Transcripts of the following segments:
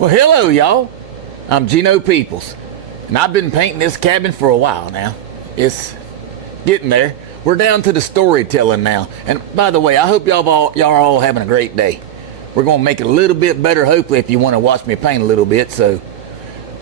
Well, hello, y'all. I'm Geno Peoples, and I've been painting this cabin for a while now. It's getting there. We're down to the storytelling now. And by the way, I hope y'all are all having a great day. We're gonna make it a little bit better, hopefully, if you want to watch me paint a little bit.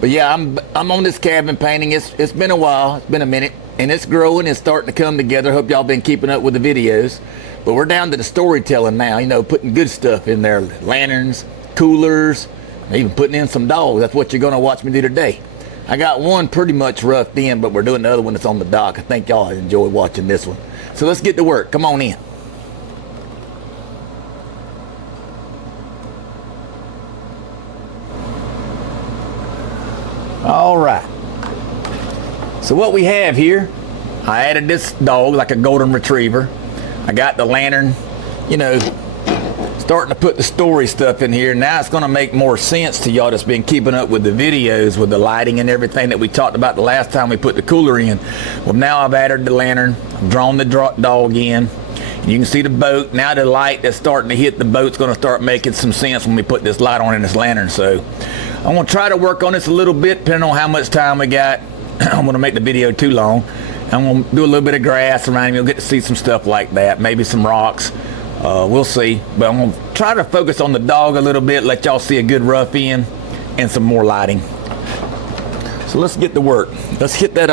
But yeah, I'm on this cabin painting. It's been a while. It's been a minute, and it's growing. It's starting to come together. Hope y'all been keeping up with the videos. But we're down to the storytelling now. You know, putting good stuff in there: lanterns, coolers, even putting in some dogs. That's what you're gonna watch me do today. I got one pretty much roughed in, but we're doing the other one that's on the dock. I think y'all enjoy watching this one. So let's get to work. Come on in. All right. So what we have here, I added this dog like a golden retriever. I got the lantern, you know, starting to put the story stuff in here. Now it's going to make more sense to y'all that's been keeping up with the videos with the lighting and everything that we talked about the last time we put the cooler in. Well, now I've added the lantern. I've drawn the dog in. You can see the boat. Now the light that's starting to hit the boat's going to start making some sense when we put this light on in this lantern. So I'm going to try to work on this a little bit depending on how much time we got. I'm going to make the video too long. I'm going to do a little bit of grass around him. You'll get to see some stuff like that. Maybe some rocks. We'll see. But I'm going to try to focus on the dog a little bit. Let y'all see a good rough in and some more lighting. So let's get to work. Let's hit that.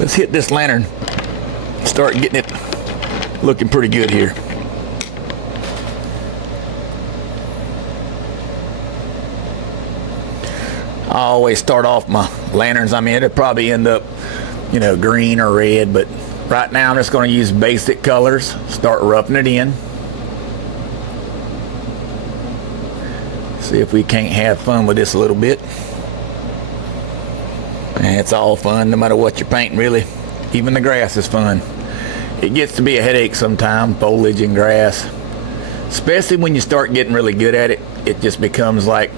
Let's hit this lantern. Start getting it looking pretty good here. I always start off my lanterns. I mean, it'll probably end up, you know, green or red, but right now I'm just going to use basic colors. Start roughing it in. See if we can't have fun with this a little bit. And it's all fun no matter what you're painting, really. Even the grass is fun. It gets to be a headache sometimes, foliage and grass. Especially when you start getting really good at it, it just becomes like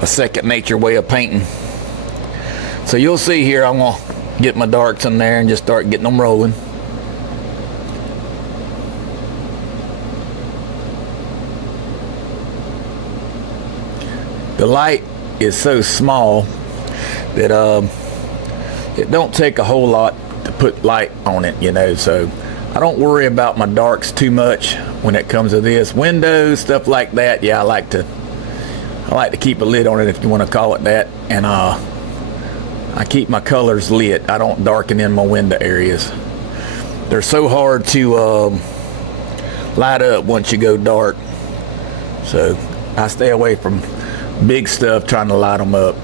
a second nature way of painting. So you'll see here, I'm gonna get my darks in there and just start getting them rolling. The light is so small that it don't take a whole lot to put light on it, you know, so I don't worry about my darks too much when it comes to this. Windows, stuff like that, yeah, I like to keep a lid on it, if you want to call it that, and I keep my colors lit. I don't darken in my window areas. They're so hard to light up once you go dark, so I stay away from big stuff trying to light them up.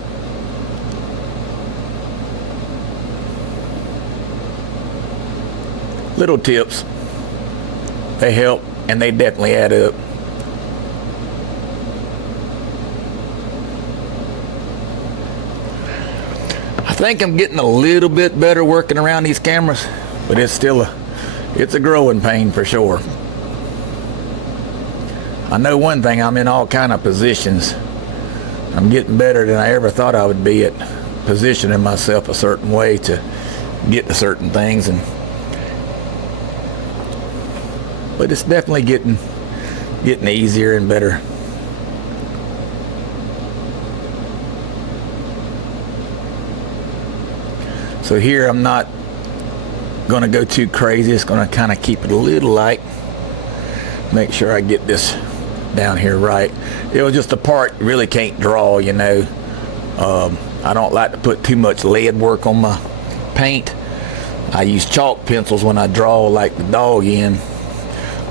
Little tips, they help, and they definitely add up. I think I'm getting a little bit better working around these cameras, but it's still it's a growing pain for sure. I know one thing, I'm in all kind of positions. I'm getting better than I ever thought I would be at positioning myself a certain way to get to certain things, but it's definitely getting easier and better. So here I'm not going to go too crazy. It's going to kind of keep it a little light. Make sure I get this down here right. It was just a part you really can't draw, you know. I don't like to put too much lead work on my paint. I use chalk pencils when I draw like the dog in.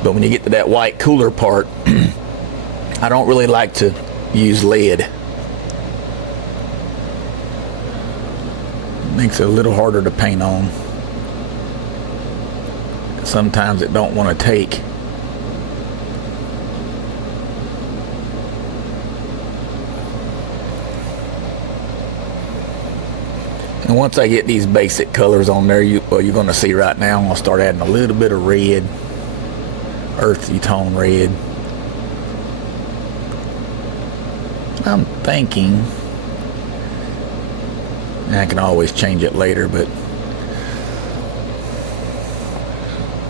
But when you get to that white cooler part, I don't really like to use lead. Makes it a little harder to paint on. Sometimes it don't want to take. And once I get these basic colors on there, you're going to see right now, I'm going to start adding a little bit of red, earthy tone red. I'm thinking, and I can always change it later, but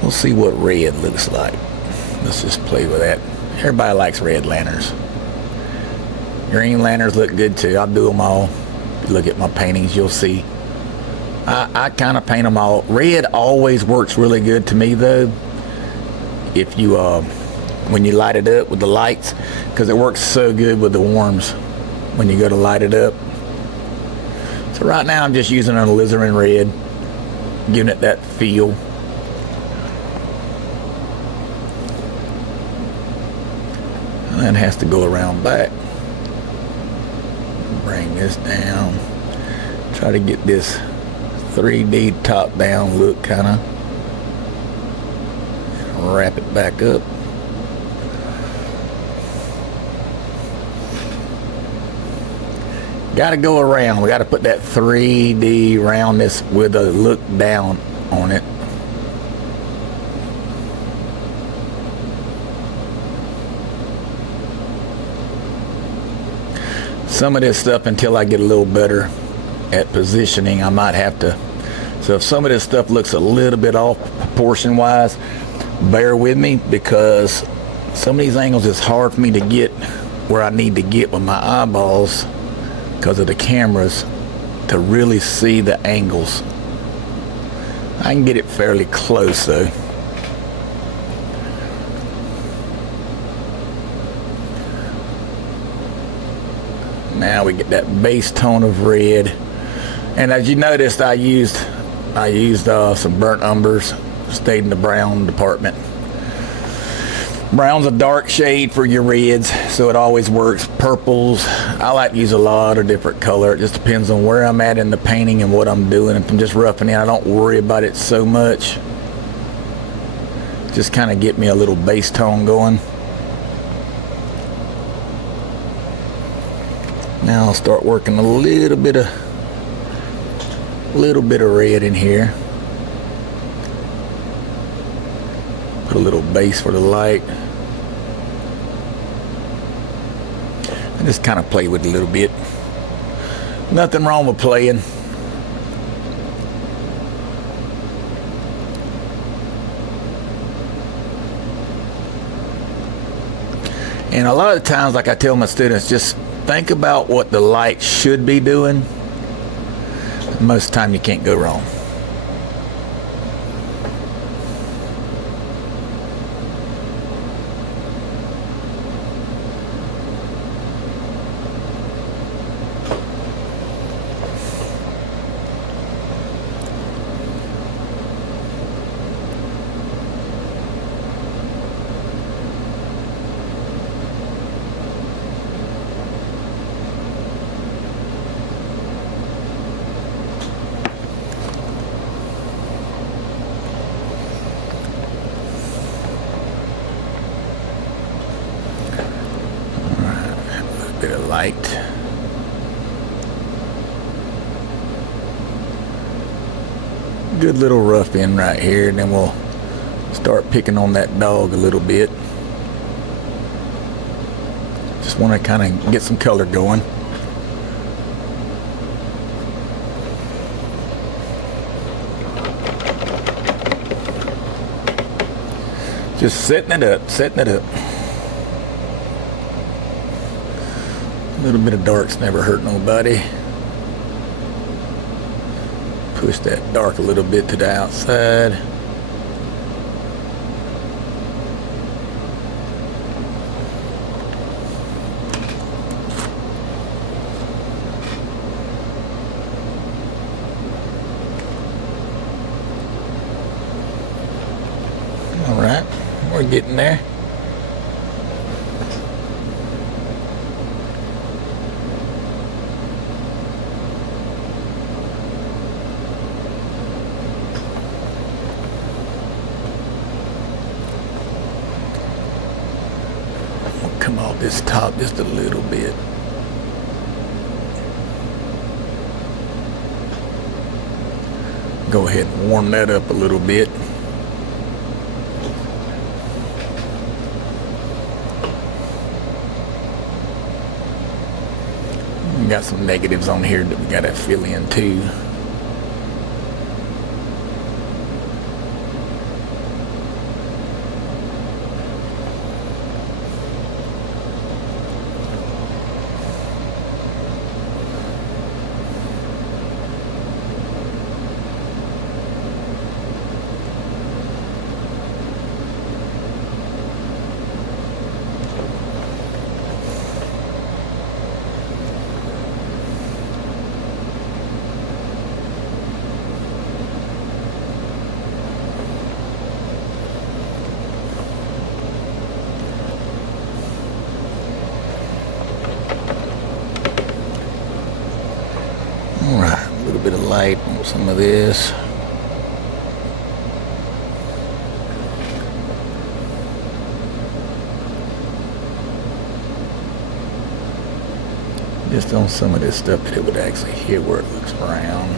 we'll see what red looks like. Let's just play with that. Everybody likes red lanterns. Green lanterns look good too. I'll do them all. If you look at my paintings, you'll see. I kind of paint them all. Red always works really good to me though. If you, when you light it up with the lights, because it works so good with the worms when you go to light it up. So right now I'm just using an alizarin red, giving it that feel. And then it has to go around back. Bring this down. Try to get this 3D top down look, kind of. Wrap it back up. Got to go around. We got to put that 3D roundness with a look down on it. Some of this stuff, until I get a little better at positioning, I might have to. So if some of this stuff looks a little bit off proportion wise, bear with me, because some of these angles is hard for me to get where I need to get with my eyeballs because of the cameras to really see the angles. I can get it fairly close though. Now we get that base tone of red, and as you noticed, I used some burnt umbers. Stayed in the brown department. Brown's a dark shade for your reds, so it always works. Purples, I like to use a lot of different color. It just depends on where I'm at in the painting and what I'm doing. If I'm just roughing it, I don't worry about it so much. Just kind of get me a little base tone going. Now I'll start working a little bit of red in here. Put a little base for the light. And just kind of play with it a little bit. Nothing wrong with playing. And a lot of times, like I tell my students, just think about what the light should be doing. Most of the time you can't go wrong. Bit of light. Good little rough in right here, and then we'll start picking on that dog a little bit. Just want to kind of get some color going. Just setting it up, setting it up. A little bit of dark's never hurt nobody. Push that dark a little bit to the outside. All right, we're getting there. Come off this top just a little bit. Go ahead and warm that up a little bit. We got some negatives on here that we got to fill in too. Alright, a little bit of light on some of this. Just on some of this stuff that it would actually hit where it looks round.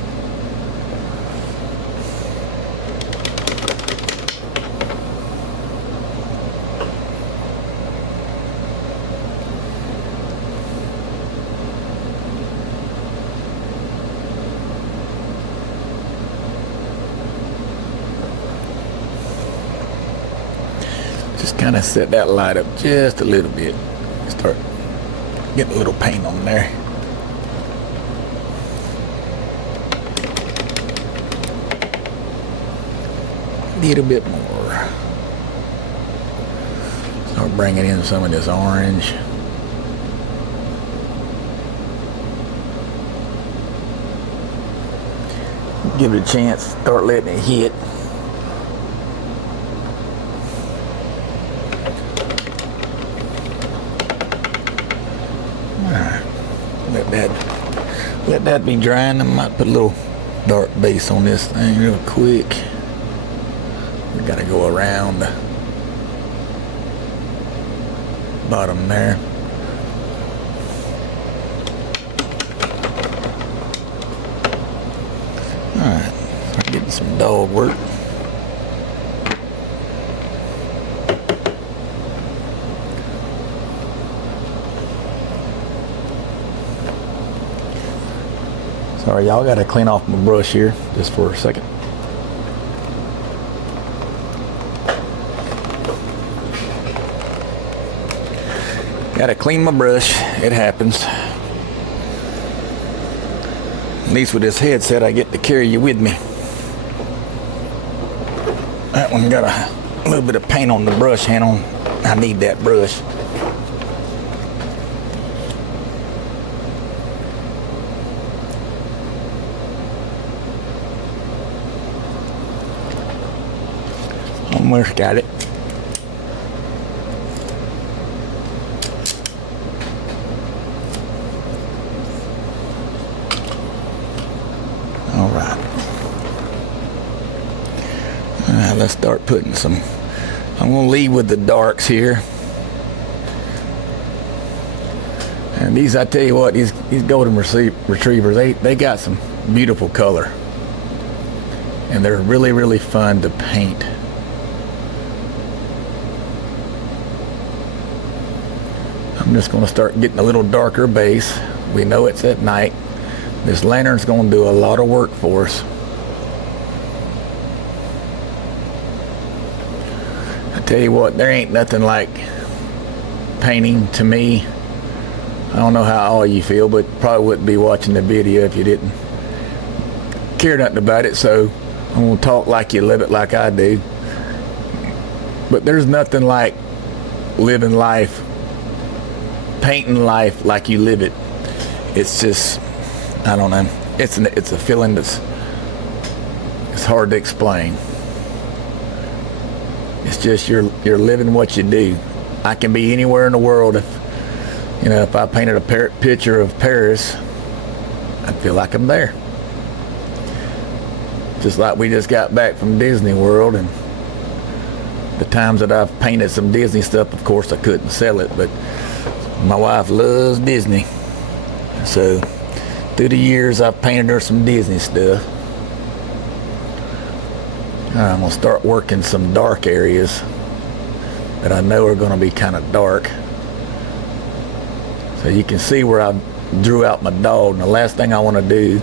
Just kind of set that light up just a little bit. Start getting a little paint on there. A little bit more. Start bringing in some of this orange. Give it a chance, start letting it hit. Let that be drying. I might put a little dark base on this thing real quick. We gotta go around the bottom there. Alright, start getting some dog work. Sorry, y'all, gotta clean off my brush here just for a second. Gotta clean my brush, it happens. At least with this headset, I get to carry you with me. That one got a little bit of paint on the brush handle. I need that brush. Almost got it. All right. Let's start putting some. I'm going to lead with the darks here. And these, I tell you what, these golden retrievers, they got some beautiful color. And they're really, really fun to paint. I'm just going to start getting a little darker base. We know it's at night. This lantern's going to do a lot of work for us. I tell you what, there ain't nothing like painting to me. I don't know how all you feel, but probably wouldn't be watching the video if you didn't care nothing about it. So I'm going to talk like you live it like I do. But there's nothing like living life, painting life like you live it. It's just, I don't know, it's a feeling that's, it's hard to explain. It's just you're living what you do. I can be anywhere in the world. If I painted a picture of Paris, I'd feel like I'm there. Just like we just got back from Disney World, and the times that I've painted some Disney stuff, of course I couldn't sell it, but my wife loves Disney. So through the years I've painted her some Disney stuff. I'm going to start working some dark areas that I know are going to be kind of dark. So you can see where I drew out my dog, and the last thing I want to do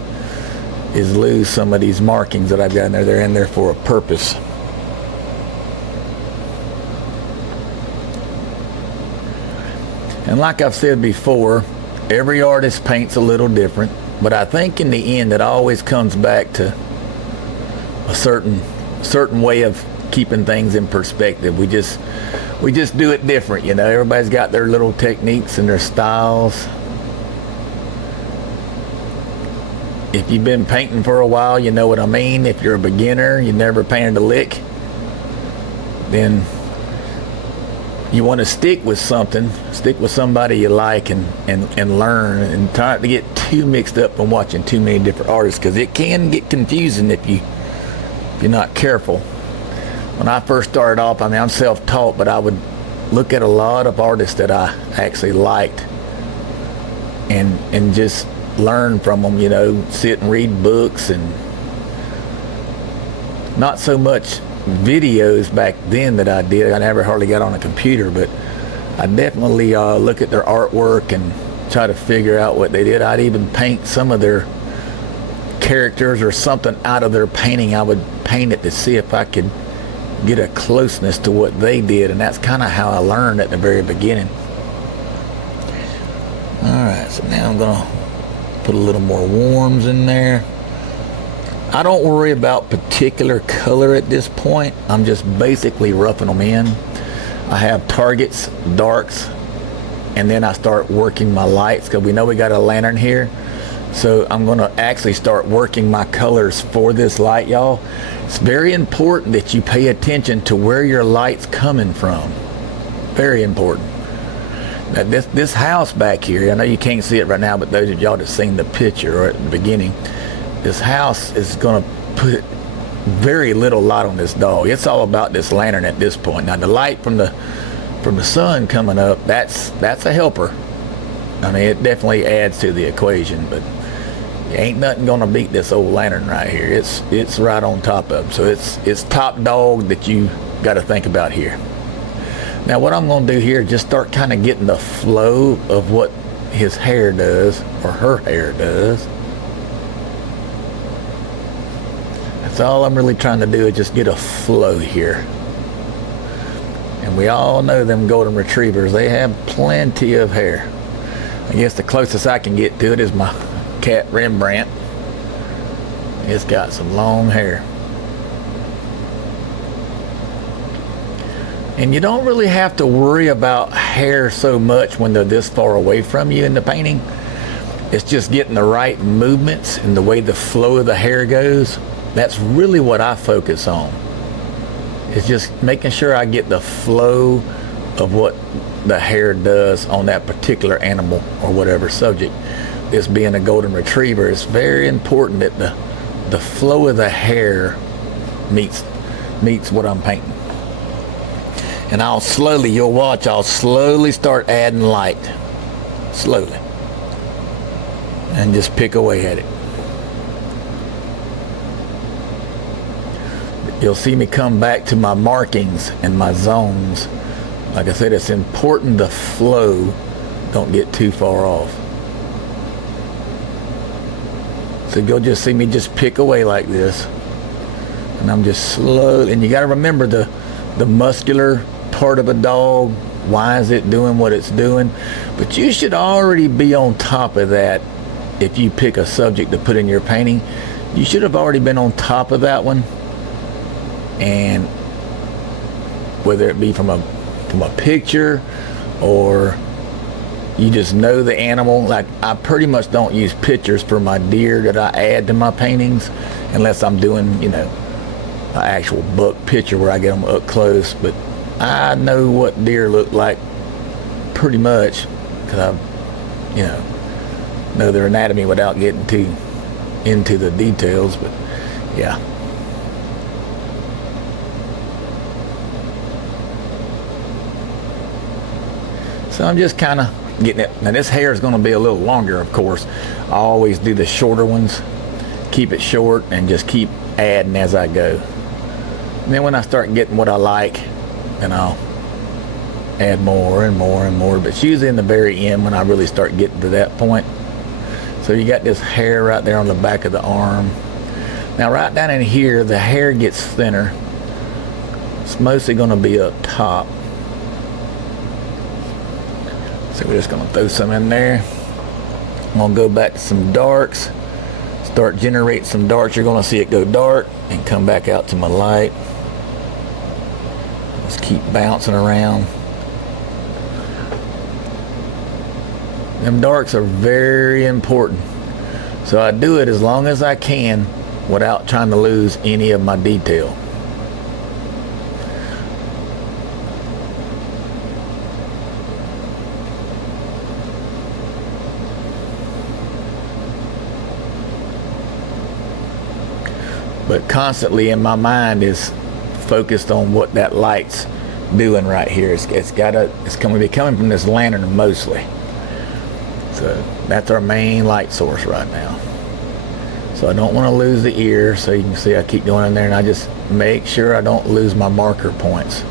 is lose some of these markings that I've got in there. They're in there for a purpose. And like I've said before, every artist paints a little different, but I think in the end it always comes back to a certain way of keeping things in perspective. We just do it different, Everybody's got their little techniques and their styles. If you've been painting for a while, you know what I mean. If you're a beginner, you never painted a lick, then you want to stick with somebody you like and learn, and try not to get too mixed up in watching too many different artists, because it can get confusing if you're not careful. When I first started off, I mean, I'm self-taught, but I would look at a lot of artists that I actually liked and just learn from them, you know, sit and read books, and not so much videos back then that I did. I never hardly got on a computer, but I definitely look at their artwork and try to figure out what they did. I'd even paint some of their characters or something out of their painting. I would paint it to see if I could get a closeness to what they did, and that's kind of how I learned at the very beginning. Alright, so now I'm gonna put a little more warms in there. I don't worry about particular color at this point. I'm just basically roughing them in. I have targets, darks, and then I start working my lights, because we know we got a lantern here. So I'm going to actually start working my colors for this light, y'all. It's very important that you pay attention to where your light's coming from. Very important. Now this house back here, I know you can't see it right now, but those of y'all that seen the picture or at the beginning, this house is going to put very little light on this dog. It's all about this lantern at this point. Now the light from the sun coming up, that's a helper. I mean, it definitely adds to the equation, but ain't nothing gonna beat this old lantern right here. It's right on top of him. So it's top dog that you got to think about here. Now what I'm gonna do here is just start kind of getting the flow of what his hair does, or her hair does. That's all I'm really trying to do, is just get a flow here. And we all know them golden retrievers, they have plenty of hair. I guess the closest I can get to it is my cat Rembrandt. It's got some long hair. And you don't really have to worry about hair so much when they're this far away from you in the painting. It's just getting the right movements and the way the flow of the hair goes. That's really what I focus on. It's just making sure I get the flow of what the hair does on that particular animal or whatever subject. This being a golden retriever, it's very important that the flow of the hair meets what I'm painting. And you'll watch, I'll slowly start adding light. Slowly. And just pick away at it. You'll see me come back to my markings and my zones. Like I said, it's important the flow don't get too far off. So you'll just see me just pick away like this. And I'm just slow. And you got to remember the muscular part of a dog. Why is it doing what it's doing? But you should already be on top of that. If you pick a subject to put in your painting, you should have already been on top of that one. And whether it be from a picture, or you just know the animal. Like, I pretty much don't use pictures for my deer that I add to my paintings, unless I'm doing, you know, an actual buck picture where I get them up close. But I know what deer look like pretty much, because I, you know their anatomy without getting too into the details. But yeah. So I'm just kind of getting it. Now this hair is going to be a little longer, of course. I always do the shorter ones, keep it short, and just keep adding as I go. And then when I start getting what I like, then I'll add more and more and more. But it's usually in the very end when I really start getting to that point. So you got this hair right there on the back of the arm. Now right down in here, the hair gets thinner. It's mostly going to be up top. So we're just going to throw some in there. I'm going to go back to some darks. Start generating some darks. You're going to see it go dark and come back out to my light. Just keep bouncing around. Them darks are very important. So I do it as long as I can without trying to lose any of my detail. but constantly in my mind is focused on what that light's doing right here. It's going to be coming from this lantern mostly. So that's our main light source right now. So I don't want to lose the ear, so you can see I keep going in there and I just make sure I don't lose my marker points.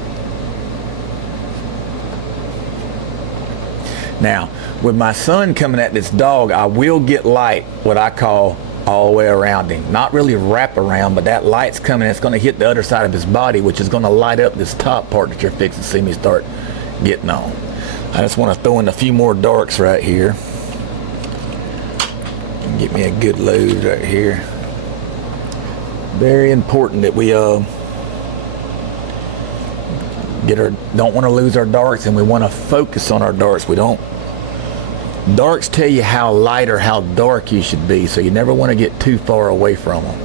Now, with my son coming at this dog, I will get light, what I call all the way around him. Not really wrap around, but that light's coming, it's going to hit the other side of his body, which is going to light up this top part that you're fixing to see me start getting on. I just want to throw in a few more darks right here. Get me a good load right here. Very important that we don't want to lose our darks, and we want to focus on our darks. Darks tell you how light or how dark you should be, so you never want to get too far away from them.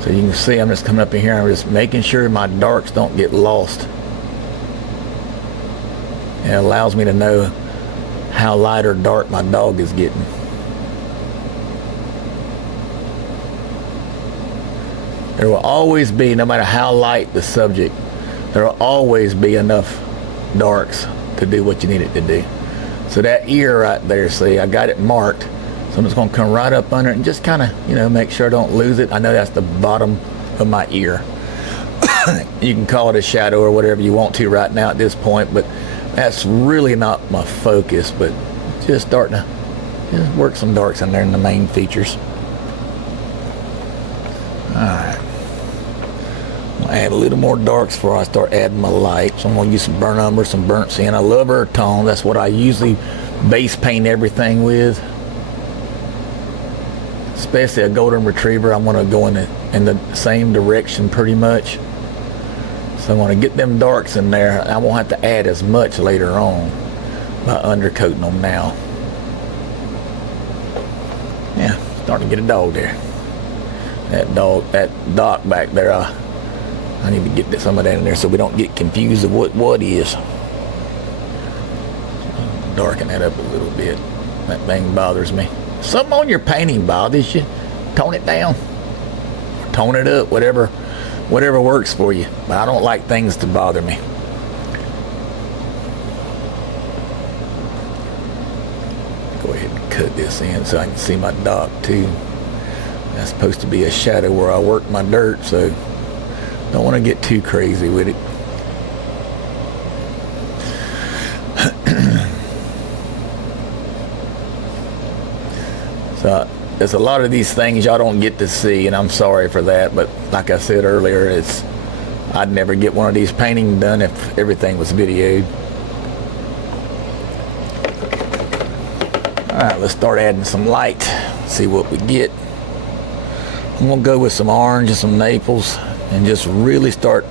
So you can see I'm just coming up in here and I'm just making sure my darks don't get lost. And it allows me to know how light or dark my dog is getting. There will always be, no matter how light the subject, there will always be enough darks to do what you need it to do. So that ear right there, see, I got it marked. So I'm just going to come right up under it and just kind of, make sure I don't lose it. I know that's the bottom of my ear. You can call it a shadow or whatever you want to right now at this point, but that's really not my focus. But just starting to just work some darks in there in the main features. Alright. Add a little more darks before I start adding my light. So I'm going to use some burnt umber, some burnt sienna. I love earth tone. That's what I usually base paint everything with. Especially a golden retriever, I'm going to go in the same direction pretty much. So I'm going to get them darks in there. I won't have to add as much later on by undercoating them now. Yeah, starting to get a dog there. That dock back there, I need to get some of that in there so we don't get confused of what is. Darken that up a little bit. That thing bothers me. Something on your painting bothers you, tone it down. Tone it up, whatever works for you. But I don't like things to bother me. Go ahead and cut this in so I can see my dock too. That's supposed to be a shadow where I work my dirt, so don't want to get too crazy with it. So there's a lot of these things y'all don't get to see, and I'm sorry for that, but like I said earlier, I'd never get one of these paintings done if everything was videoed. Alright, let's start adding some light, see what we get. I'm going to go with some orange and some Naples and just really start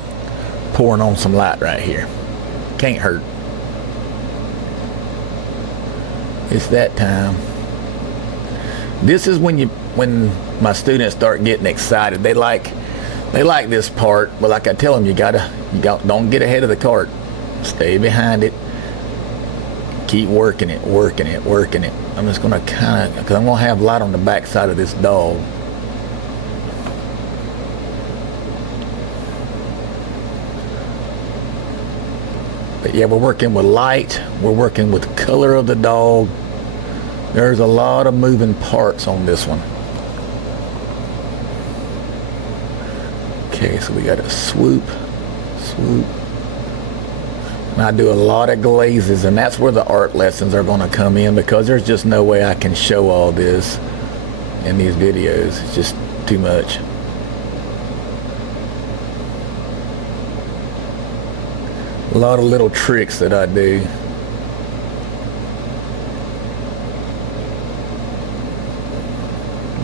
pouring on some light right here. Can't hurt. It's that time. This is when my students start getting excited. They like this part, but like I tell them, don't get ahead of the cart. Stay behind it. Keep working it. I'm just going to because I'm going to have light on the back side of this dog. But yeah, we're working with light. We're working with the color of the dog. There's a lot of moving parts on this one. Okay, so we got a swoop. And I do a lot of glazes, and that's where the art lessons are going to come in, because there's just no way I can show all this in these videos. It's just too much. A lot of little tricks that I do.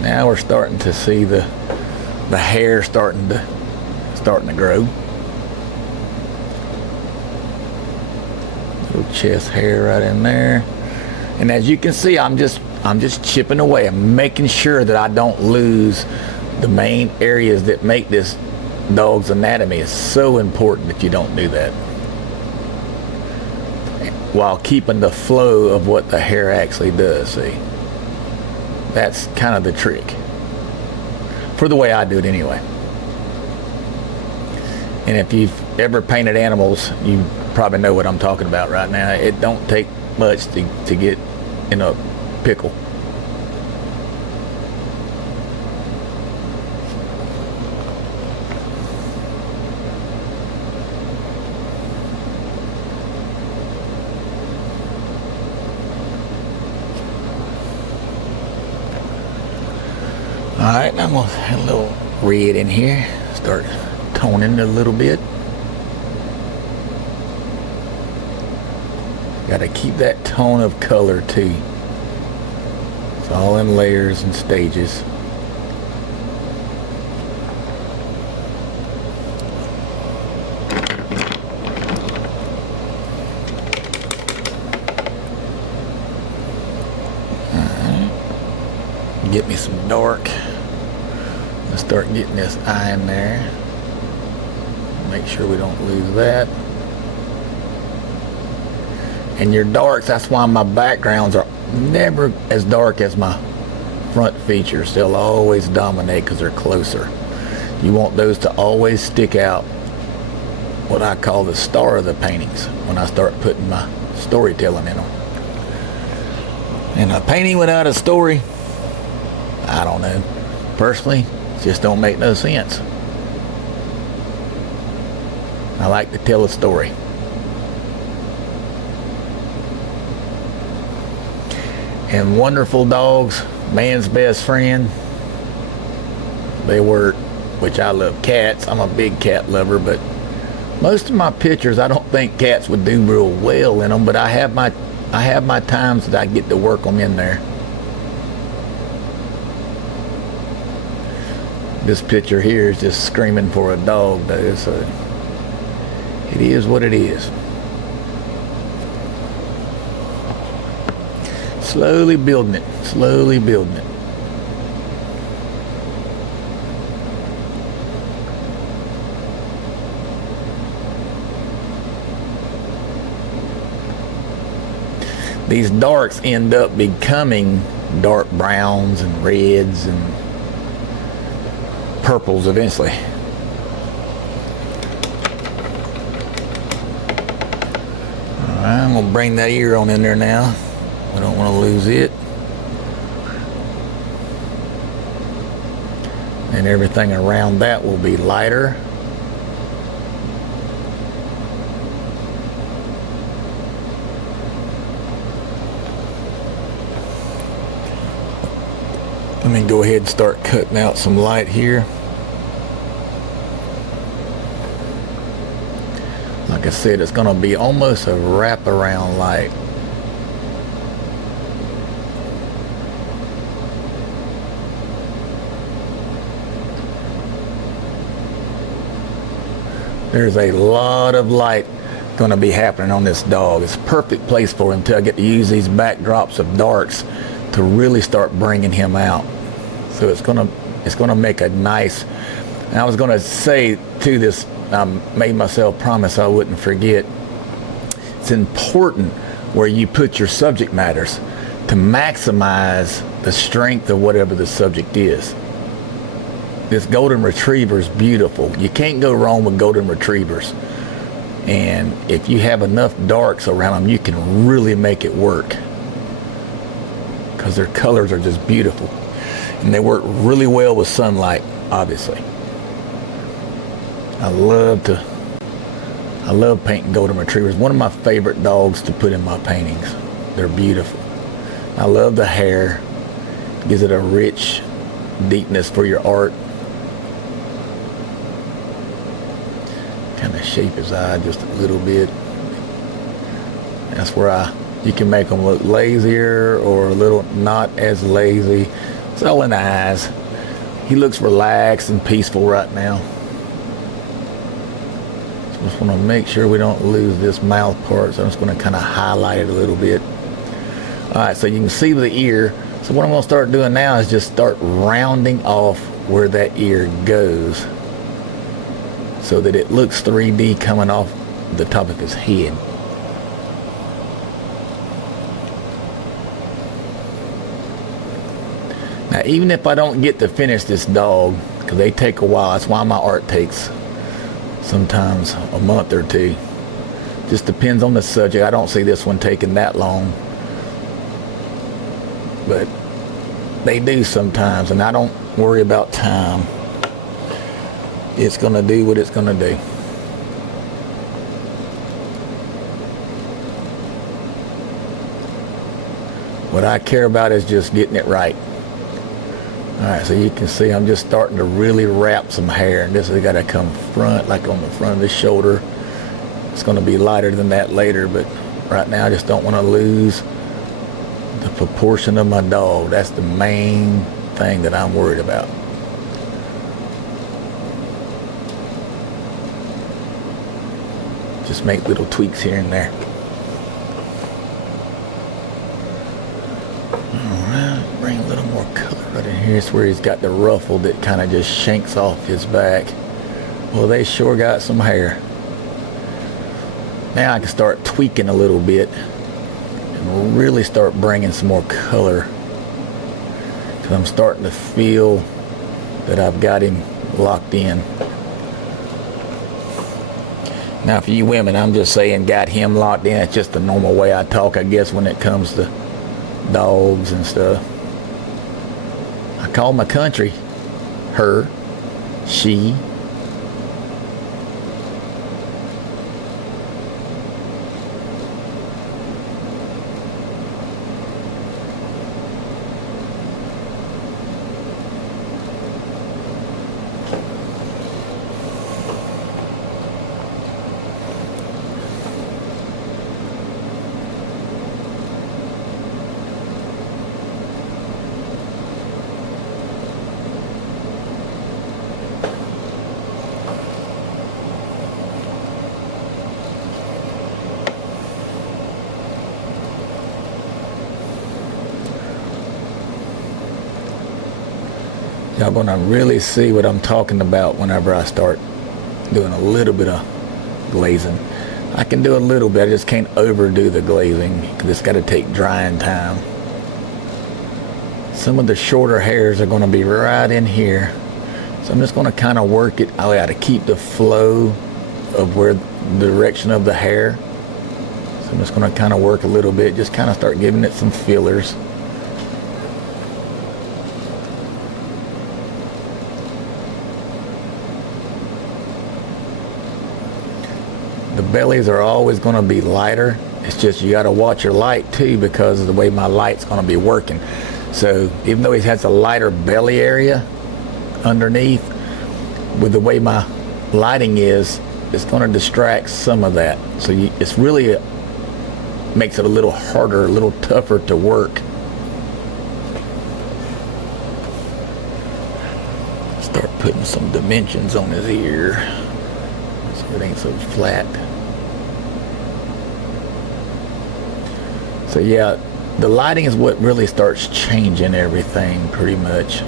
Now we're starting to see the hair starting to grow. Little chest hair right in there. And as you can see, I'm just chipping away. I'm making sure that I don't lose the main areas that make this dog's anatomy. It's so important that you don't do that, while keeping the flow of what the hair actually does. See, that's kind of the trick. for the way I do it anyway. And if you've ever painted animals, you probably know what I'm talking about right now. It don't take much to get in a pickle. Alright, I'm going to add a little red in here. Start toning it a little bit. Got to keep that tone of color too. It's all in layers and stages. Alright. Get me some dark. Let's start getting this eye in there. Make sure we don't lose that. And your darks, that's why my backgrounds are never as dark as my front features. They'll always dominate because they're closer. You want those to always stick out, what I call the star of the paintings, when I start putting my storytelling in them. And a painting without a story, I don't know. Personally, just don't make no sense. I like to tell a story. And wonderful dogs, man's best friend. They work, which I love cats. I'm a big cat lover, but most of my pictures, I don't think cats would do real well in them, but I have my times that I get to work them in there. This picture here is just screaming for a dog though, so it is what it is. Slowly building it, slowly building it. These darks end up becoming dark browns and reds and purples eventually. Alright, I'm going to bring that ear on in there now. We don't want to lose it. And everything around that will be lighter. Let me go ahead and start cutting out some light here. Like I said, it's going to be almost a wraparound light. There's a lot of light going to be happening on this dog. It's a perfect place for him until I get to use these backdrops of darks to really start bringing him out. So it's gonna make a nice. And I was gonna say to this, I made myself promise I wouldn't forget. It's important where you put your subject matters to maximize the strength of whatever the subject is. This golden retriever is beautiful. You can't go wrong with golden retrievers. And if you have enough darks around them, you can really make it work. Because their colors are just beautiful. And they work really well with sunlight, obviously. I love painting golden retrievers. One of my favorite dogs to put in my paintings. They're beautiful. I love the hair. It gives it a rich deepness for your art. Kind of shape his eye just a little bit. That's where you can make them look lazier or a little not as lazy. It's all in the eyes. He looks relaxed and peaceful right now. Just want to make sure we don't lose this mouth part, so I'm just going to kind of highlight it a little bit. Alright, so you can see the ear. So what I'm going to start doing now is just start rounding off where that ear goes so that it looks 3D coming off the top of his head. Now, even if I don't get to finish this dog, because they take a while. That's why my art takes sometimes a month or two. Just depends on the subject. I don't see this one taking that long, but they do sometimes, and I don't worry about time. It's gonna do what it's gonna do. What I care about is just getting it right. Alright, so you can see I'm just starting to really wrap some hair, and this has got to come front, like on the front of the shoulder. It's going to be lighter than that later, but right now I just don't want to lose the proportion of my dog. That's the main thing that I'm worried about. Just make little tweaks here and there. Alright, bring a little more color right in here. It's where he's got the ruffle that kind of just shanks off his back. Well, they sure got some hair. Now I can start tweaking a little bit and really start bringing some more color, because I'm starting to feel that I've got him locked in. Now for you women, I'm just saying got him locked in. It's just the normal way I talk, I guess, when it comes to dogs and stuff. I call my country her, she. Y'all gonna really see what I'm talking about whenever I start doing a little bit of glazing. I can do a little bit, I just can't overdo the glazing because it's got to take drying time. Some of the shorter hairs are going to be right in here, so I'm just going to kind of work it. I got to keep the flow of where the direction of the hair, so I'm just going to kind of work a little bit, just kind of start giving it some fillers. The bellies are always going to be lighter. It's just you got to watch your light too, because of the way my light's going to be working. So even though he has a lighter belly area underneath, with the way my lighting is, it's going to distract some of that. So it's really makes it a little harder, a little tougher to work. Start putting some dimensions on his ear so it ain't so flat. So yeah, the lighting is what really starts changing everything pretty much.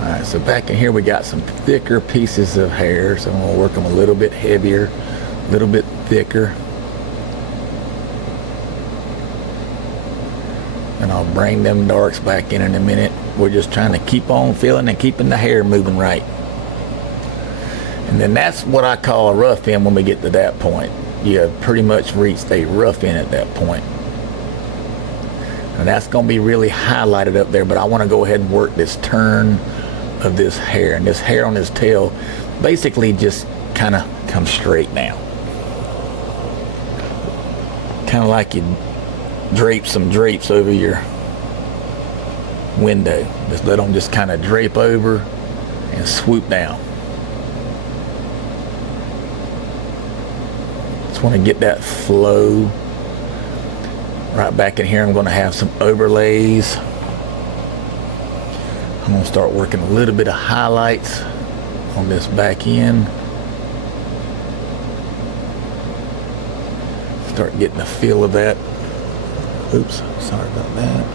Alright, so back in here we got some thicker pieces of hair, so I'm going to work them a little bit heavier, a little bit thicker. And I'll bring them darks back in a minute. We're just trying to keep on filling and keeping the hair moving right. And then that's what I call a rough in when we get to that point. You have pretty much reached a rough in at that point. And that's going to be really highlighted up there, but I want to go ahead and work this turn of this hair, and this hair on his tail basically just kind of comes straight now, kind of like you drape some drapes over your window. Just let them just kind of drape over and swoop down. Just want to get that flow right back in here. I'm going to have some overlays. I'm going to start working a little bit of highlights on this back end. Start getting a feel of that. Oops, sorry about that.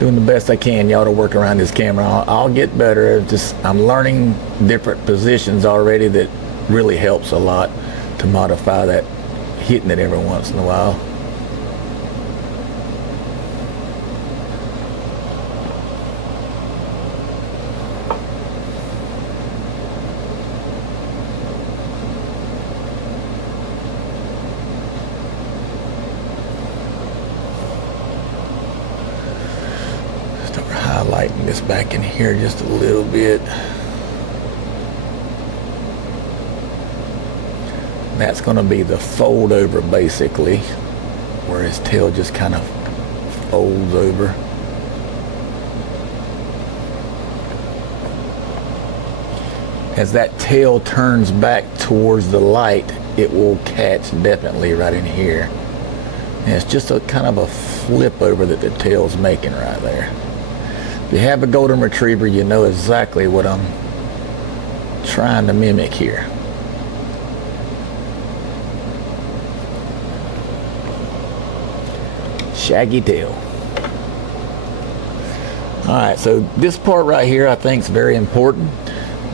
Doing the best I can, y'all, to work around this camera. I'll get better. I'm learning different positions already that really helps a lot to modify that, hitting it every once in a while. Start highlighting this back in here just a little bit. That's going to be the fold over, basically, where his tail just kind of folds over. As that tail turns back towards the light, it will catch definitely right in here. And it's just a kind of a flip over that the tail's making right there. If you have a golden retriever, you know exactly what I'm trying to mimic here. Shaggy tail. Alright, so this part right here I think is very important.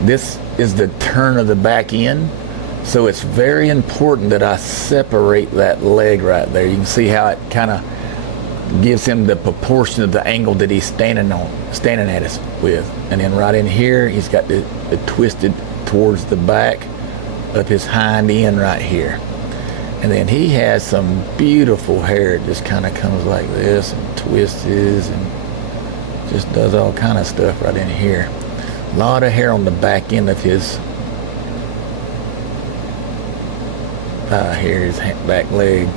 This is the turn of the back end, so it's very important that I separate that leg right there. You can see how it kind of gives him the proportion of the angle that he's standing at us with. And then right in here he's got the twisted towards the back of his hind end right here. And then he has some beautiful hair. It just kind of comes like this and twists and just does all kind of stuff right in here. A lot of hair on the back end of his here, his back leg.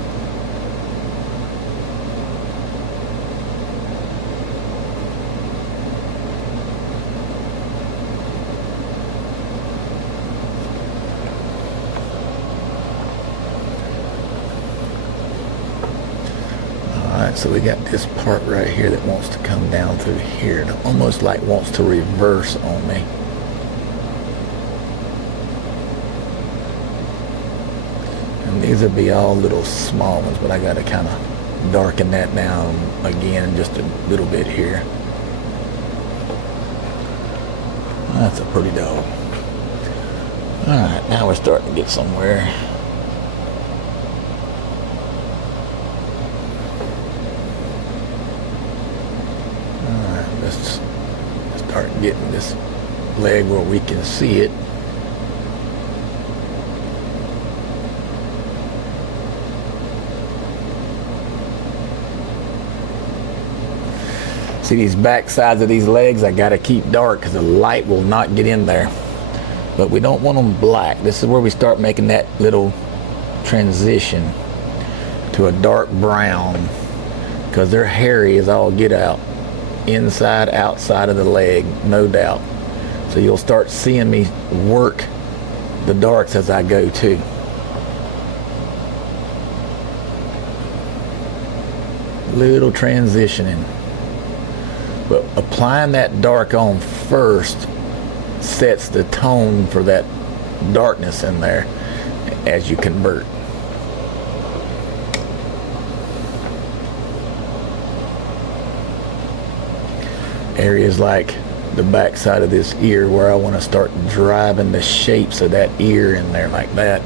So we got this part right here that wants to come down through here. It almost like wants to reverse on me. And these will be all little small ones, but I got to kind of darken that down again just a little bit here. That's a pretty dog. Alright, now we're starting to get somewhere. Let's start getting this leg where we can see it. See these back sides of these legs, I gotta keep dark because the light will not get in there. But we don't want them black. This is where we start making that little transition to a dark brown, because they're hairy as all get out. Inside, outside of the leg, no doubt. So you'll start seeing me work the darks as I go too. Little transitioning. But applying that dark on first sets the tone for that darkness in there as you convert. Areas like the back side of this ear where I want to start driving the shapes of that ear in there like that.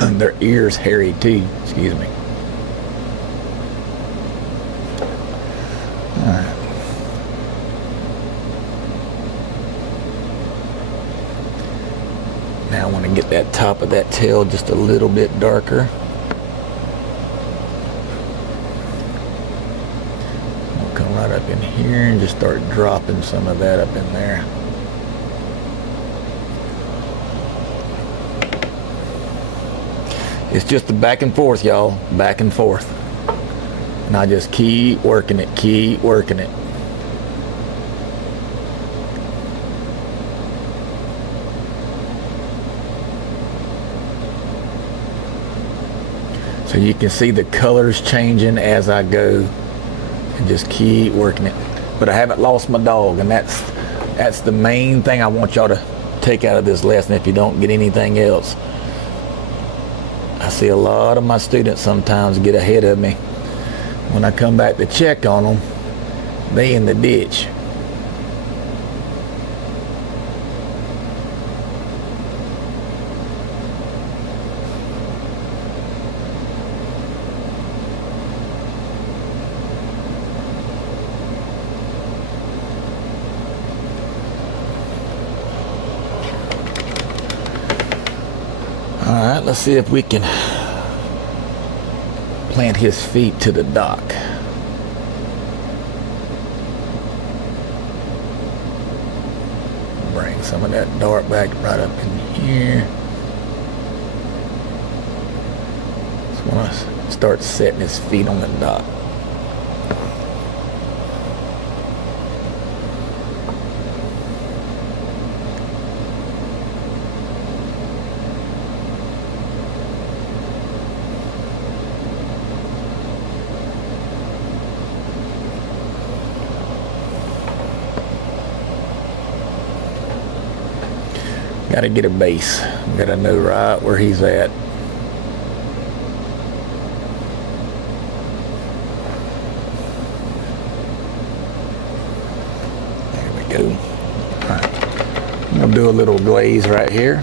Their ear's hairy too, excuse me. Alright. Now I want to get that top of that tail just a little bit darker. Right up in here and just start dropping some of that up in there. It's just the back and forth, y'all, back and forth. And I just keep working it, keep working it. So you can see the colors changing as I go. And just keep working it. But I haven't lost my dog, and that's the main thing I want y'all to take out of this lesson if you don't get anything else. I see a lot of my students sometimes get ahead of me. When I come back to check on them, they in the ditch. All right, let's see if we can plant his feet to the dock. Bring some of that dart back right up in here. Just want to start setting his feet on the dock. Got to get a base. Got to know right where he's at. There we go. All right. I'm going to do a little glaze right here.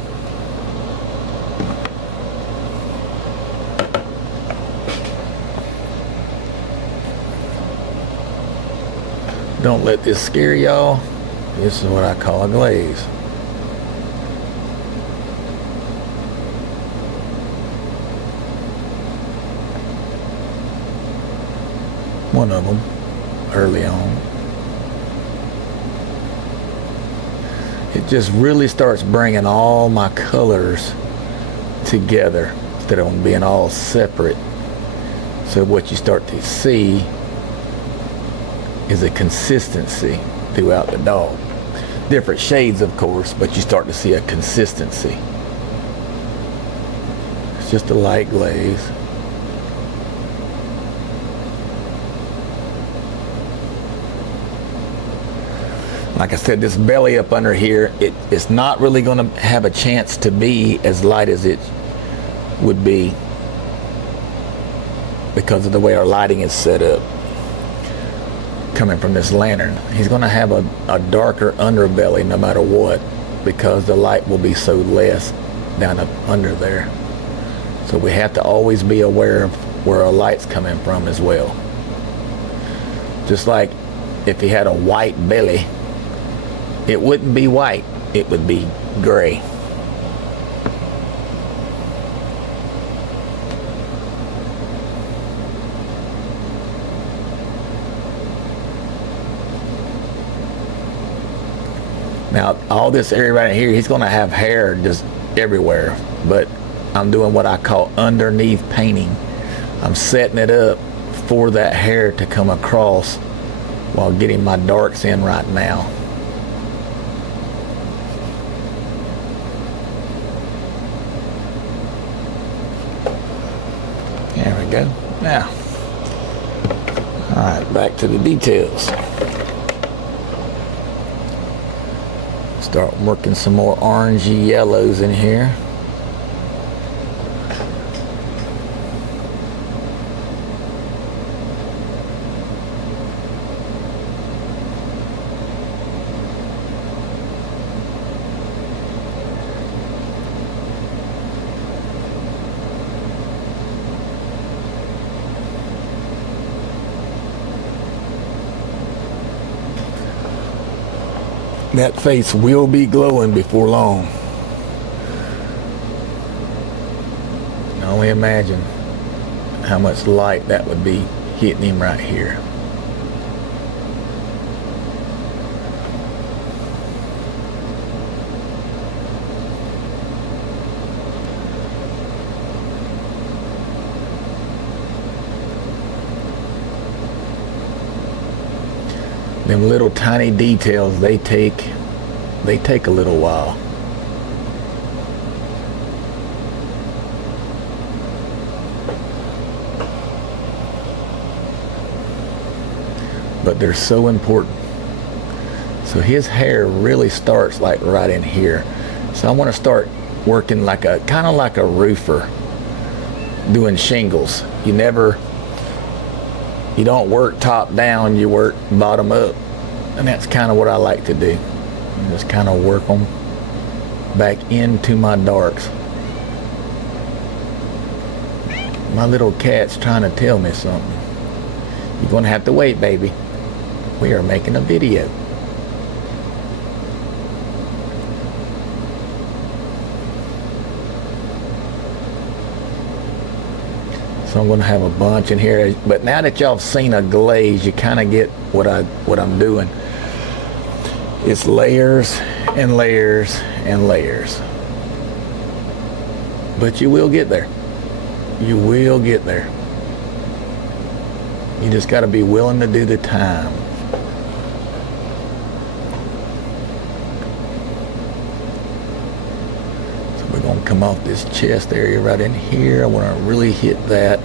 Don't let this scare y'all. This is what I call a glaze. One of them early on. It just really starts bringing all my colors together instead of them being all separate. So what you start to see is a consistency throughout the dog. Different shades, of course, but you start to see a consistency. It's just a light glaze. Like I said, this belly up under here, it's not really going to have a chance to be as light as it would be because of the way our lighting is set up. Coming from this lantern, he's going to have a darker underbelly no matter what, because the light will be so less down up under there. So we have to always be aware of where our light's coming from as well. Just like if he had a white belly, it wouldn't be white, it would be gray. Now, all this area right here, he's going to have hair just everywhere, but I'm doing what I call underneath painting. I'm setting it up for that hair to come across while getting my darks in right now. There we go. Now, all right, back to the details. Start working some more orangey yellows in here. That face will be glowing before long. You can only imagine how much light that would be hitting him right here. Them little tiny details, they take a little while. But they're so important. So his hair really starts like right in here. So I want to start working like a kind of like a roofer doing shingles. You don't work top down, you work bottom up. And that's kind of what I like to do. Just kind of work them back into my darks. My little cat's trying to tell me something. You're going to have to wait, baby. We are making a video. So I'm going to have a bunch in here. But now that y'all have seen a glaze, you kind of get what I'm doing. It's layers and layers and layers. But you will get there. You will get there. You just got to be willing to do the time. So we're going to come off this chest area right in here. I want to really hit that.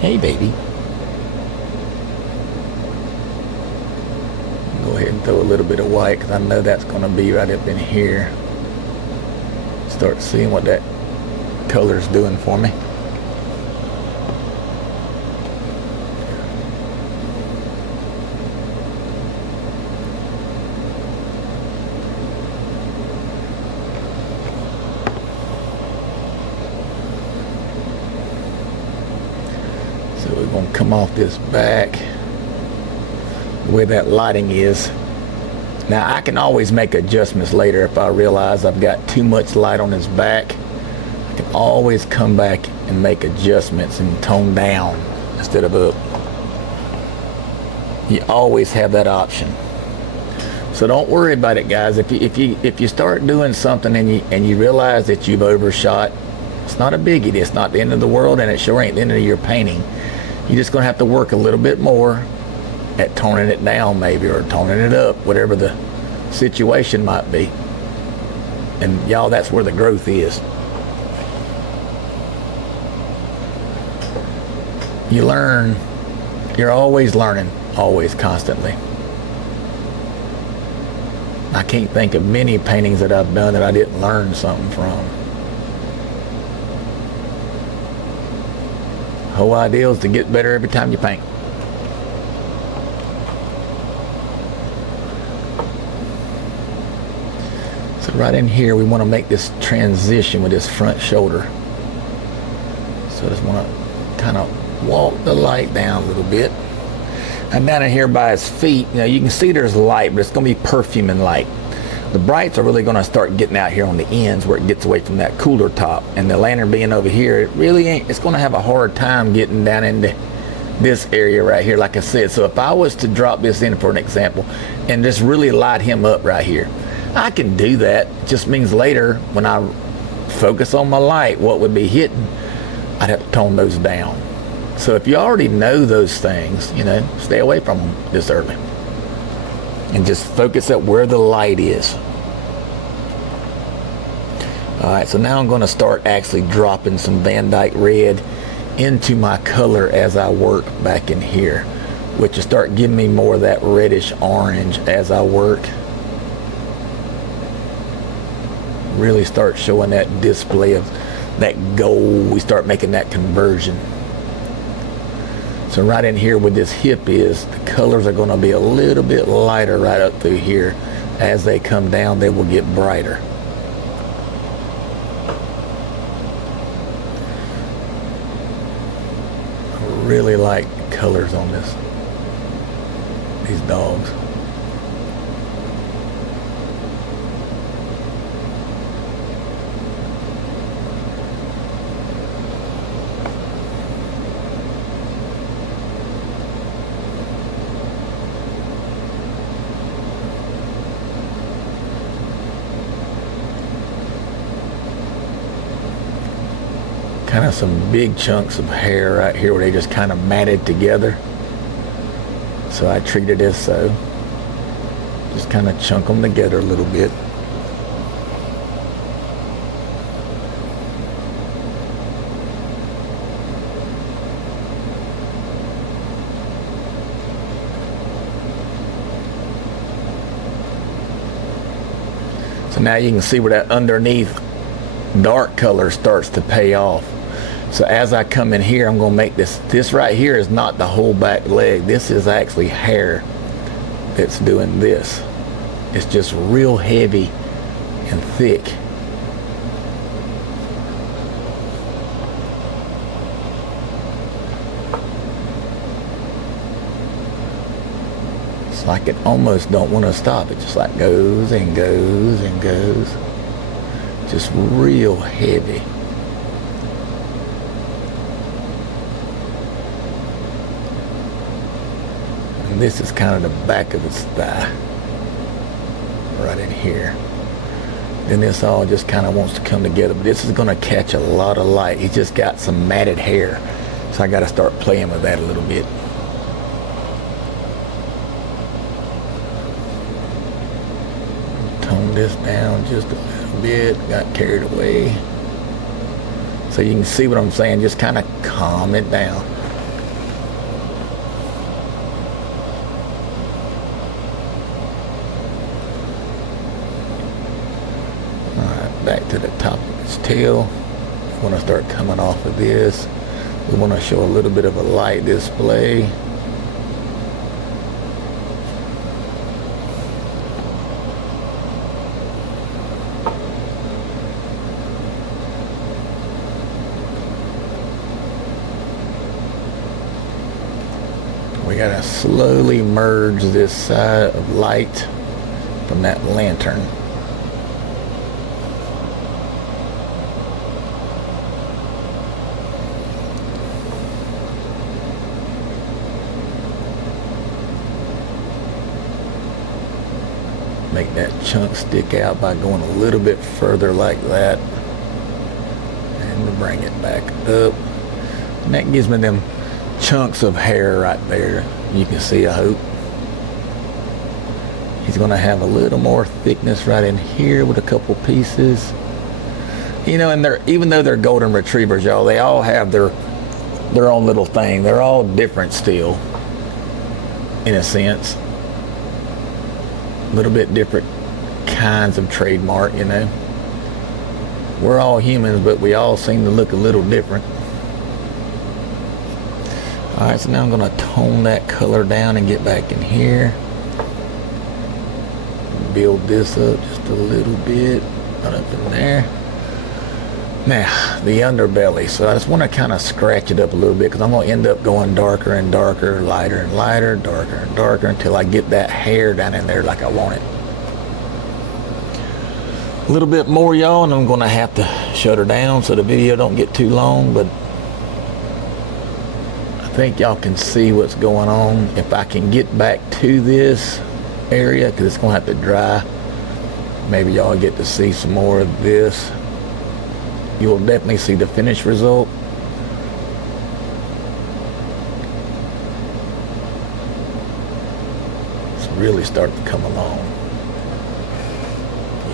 Hey, baby. Go ahead and throw a little bit of white because I know that's going to be right up in here. Start seeing what that color's doing for me. So we're going to come off this back where that lighting is. Now I can always make adjustments later if I realize I've got too much light on his back. I can always come back and make adjustments and tone down instead of up. You always have that option. So don't worry about it, guys. If you start doing something and you realize that you've overshot, it's not a biggie. It's not the end of the world, and it sure ain't the end of your painting. You're just gonna have to work a little bit more at toning it down maybe, or toning it up, whatever the situation might be. And y'all, that's where the growth is. You learn. You're always learning, always, constantly. I can't think of many paintings that I've done that I didn't learn something from. The whole idea is to get better every time you paint. So right in here, we want to make this transition with this front shoulder. So I just want to kind of walk the light down a little bit. And down in here by his feet, you know, you can see there's light, but it's going to be perfuming light. The brights are really going to start getting out here on the ends where it gets away from that cooler top. And the lantern being over here, it really ain't, it's going to have a hard time getting down into this area right here, like I said. So if I was to drop this in for an example and just really light him up right here, I can do that. It just means later when I focus on my light, what would be hitting, I'd have to tone those down. So if you already know those things, you know, stay away from them this early. And just focus at where the light is. Alright, so now I'm going to start actually dropping some Van Dyke red into my color as I work back in here, which will start giving me more of that reddish orange as I work. Really start showing that display of that gold. We start making that conversion. So right in here where this hip is, the colors are going to be a little bit lighter right up through here. As they come down, they will get brighter. I really like the colors on these dogs. Kind of some big chunks of hair right here where they just kind of matted together. So I treat it as so. Just kind of chunk them together a little bit. So now you can see where that underneath dark color starts to pay off. So as I come in here, I'm going to make this right here is not the whole back leg. This is actually hair that's doing this. It's just real heavy and thick. It's like it almost don't want to stop. It just like goes and goes and goes. Just real heavy. And this is kind of the back of his thigh. Right in here. Then this all just kind of wants to come together. But this is going to catch a lot of light. He's just got some matted hair. So I got to start playing with that a little bit. Tone this down just a little bit. Got carried away. So you can see what I'm saying. Just kind of calm it down. Back to the top of his tail. We want to start coming off of this. We want to show a little bit of a light display. We got to slowly merge this side of light from that lantern. Make that chunk stick out by going a little bit further like that. And we bring it back up. And that gives me them chunks of hair right there. You can see, I hope. He's going to have a little more thickness right in here with a couple pieces. You know, and even though they're golden retrievers, y'all, they all have their own little thing. They're all different still, in a sense. A little bit different kinds of trademark, you know. We're all humans, but we all seem to look a little different. Alright, so now I'm going to tone that color down and get back in here. Build this up just a little bit. Right up in there. Now, the underbelly. So I just want to kind of scratch it up a little bit because I'm going to end up going darker and darker, lighter and lighter, darker and darker until I get that hair down in there like I want it. A little bit more, y'all, and I'm going to have to shut her down so the video don't get too long, but I think y'all can see what's going on. If I can get back to this area, because it's going to have to dry, maybe y'all get to see some more of this. You will definitely see the finished result. It's really starting to come along.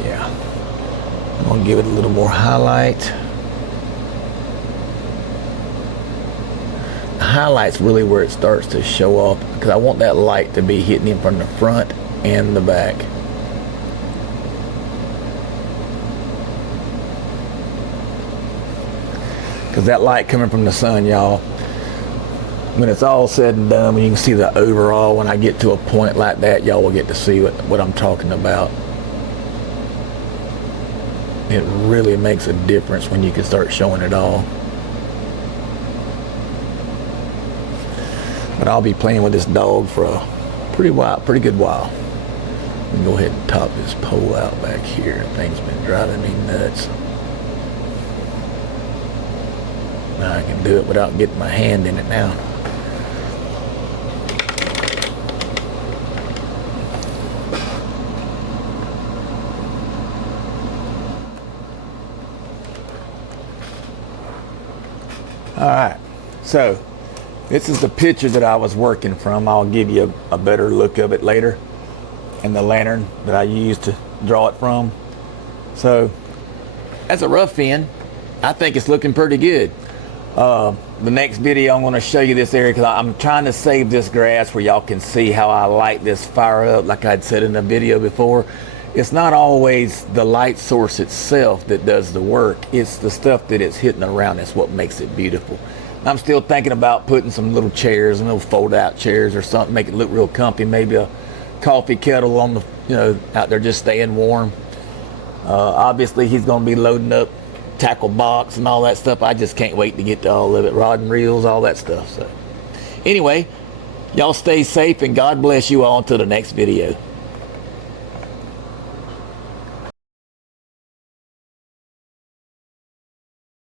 Yeah. I'm going to give it a little more highlight. The highlight's really where it starts to show off because I want that light to be hitting him from the front and the back. Because that light coming from the sun, y'all, when it's all said and done, when you can see the overall, when I get to a point like that, y'all will get to see what I'm talking about. It really makes a difference when you can start showing it all. But I'll be playing with this dog for a pretty good while. Let me go ahead and top this pole out back here. Thing's been driving me nuts. Now I can do it without getting my hand in it now. Alright, so this is the picture that I was working from. I'll give you a better look of it later. And the lantern that I used to draw it from. So, that's a rough fin. I think it's looking pretty good. The next video I'm going to show you this area because I'm trying to save this grass where y'all can see how I light this fire up like I'd said in the video before. it's not always the light source itself that does the work. It's the stuff that it's hitting around that's what makes it beautiful. I'm still thinking about putting some little chairs, little fold-out chairs or something, make it look real comfy. Maybe a coffee kettle on the, out there just staying warm. Obviously, he's going to be loading up tackle box and all that stuff. I just can't wait to get to all of it. Rod and reels, all that stuff. So, anyway, y'all stay safe and God bless you all until the next video.